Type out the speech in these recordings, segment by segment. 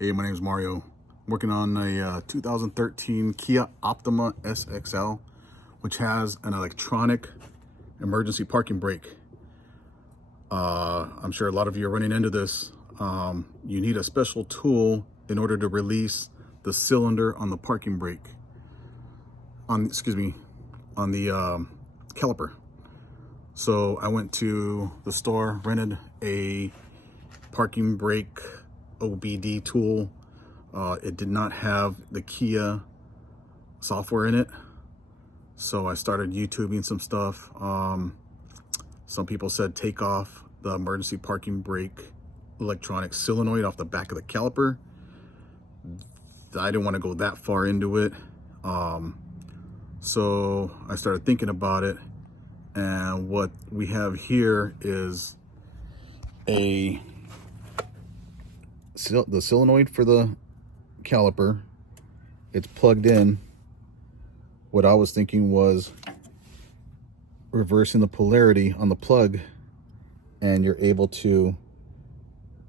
Hey, my name is Mario. I'm working on a 2013 Kia Optima SXL, which has an electronic emergency parking brake. I'm sure a lot of you are running into this. You need a special tool in order to release the cylinder on the parking brake. On the caliper. So I went to the store, rented a parking brake OBD tool. It did not have the Kia software in it, so I started YouTubing some stuff. Some people said take off the emergency parking brake electronic solenoid off the back of the caliper. I didn't want to go that far into it, so I started thinking about it, and what we have here is the solenoid for the caliper. It's plugged in. What I was thinking was reversing the polarity on the plug, and you're able to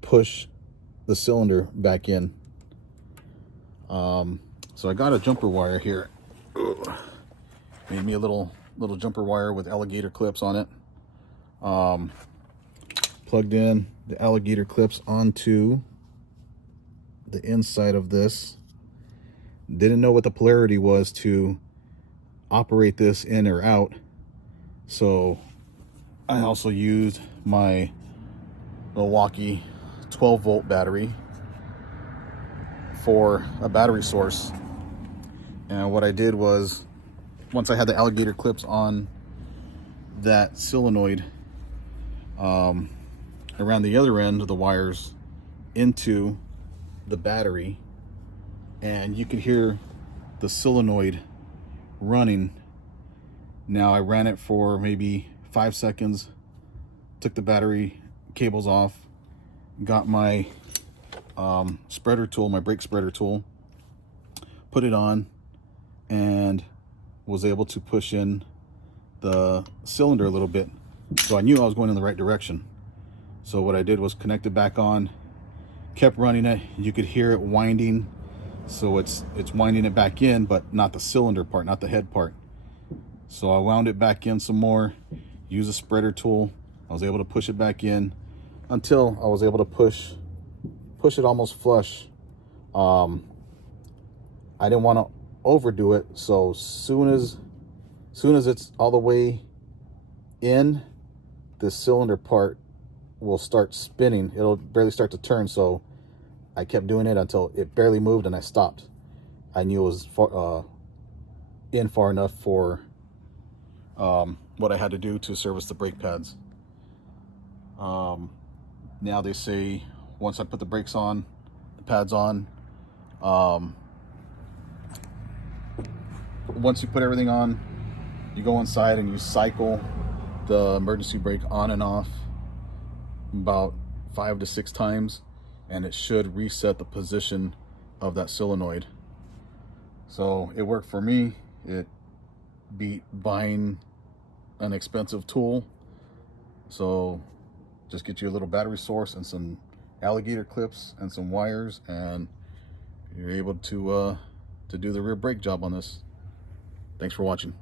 push the cylinder back in. So I got a jumper wire here. Made me a little jumper wire with alligator clips on it. Plugged in the alligator clips onto the inside of this. Didn't know what the polarity was to operate this in or out, so I also used my Milwaukee 12-volt battery for a battery source. And what I did was, once I had the alligator clips on that solenoid, around the other end of the wires into the battery, and you could hear the solenoid running. Now I ran it for maybe 5 seconds, took the battery cables off, got my spreader tool, my brake spreader tool, put it on, and was able to push in the cylinder a little bit. So I knew I was going in the right direction. So what I did was connect it back on, kept running it. You could hear it winding. So it's winding it back in, but not the cylinder part, not the head part. So I wound it back in some more, used a spreader tool. I was able to push it back in until I was able to push it almost flush. I didn't want to overdo it, so soon as it's all the way in, the cylinder part will start spinning. It'll barely start to turn, so I kept doing it until it barely moved and I stopped. I knew it was far enough for what I had to do to service the brake pads. Now they say once I put the brakes on, the pads on, once you put everything on, you go inside and you cycle the emergency brake on and off about 5 to 6 times, and it should reset the position of that solenoid. So it worked for me. It beat buying an expensive tool. So just get you a little battery source and some alligator clips and some wires, and you're able to do the rear brake job on this. Thanks for watching.